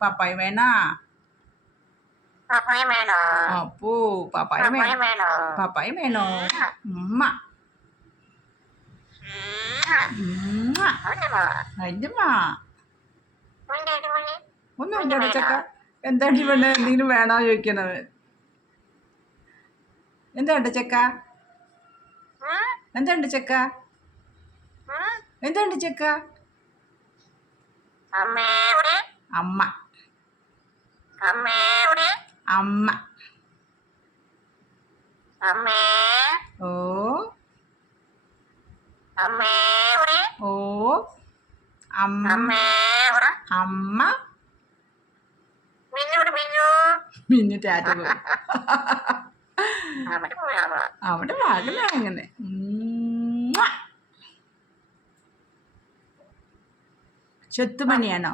പപ്പായ വേണ അപ്പൂ പപ്പായ പപ്പായ വേണോ ഉമ്മ ഒന്നും എന്താണ് ചക്ക എന്താണ് ഇവിടെ എന്തെങ്കിലും വേണോ ചോദിക്കണത് എന്തുണ്ട് ചക്ക എന്തുണ്ട് ചക്ക എന്തുണ്ട് ചക്ക അമ്മ അമ്മ ഓ ഓ അമ്മ അമ്മ മിന്നു ടാറ്റ പോയി അവിടെ മകള അങ്ങനെ ചെത്തുമണിയാണോ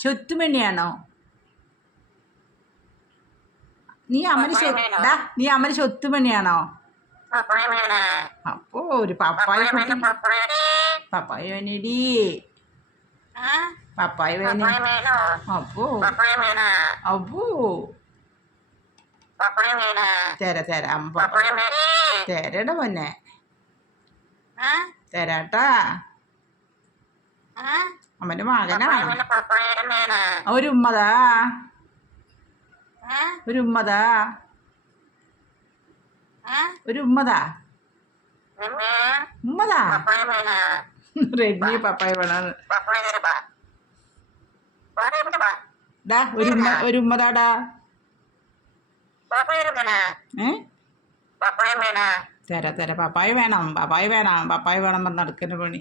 ചെത്തുമണിയാണോ നീ അമ്മ സ്വത്തുമണിയാണോ അപ്പോ ഒരു പപ്പായ കുട്ടി പപ്പായ വേണേടി പപ്പായ വേണേ അപ്പോ അപ്പോ തരാ അമ്മ തരട പൊന്നെ തരാട്ടാ അമ്മന്റെ മകനാ ഒരു ഉമ്മതാ ഉമ്മതാ റെഡ്മി പപ്പായ വേണാന്ന് ഒരു ഉമ്മതാടാ തരാ പപ്പായ വേണം പറഞ്ഞ നടക്കുന്ന പണി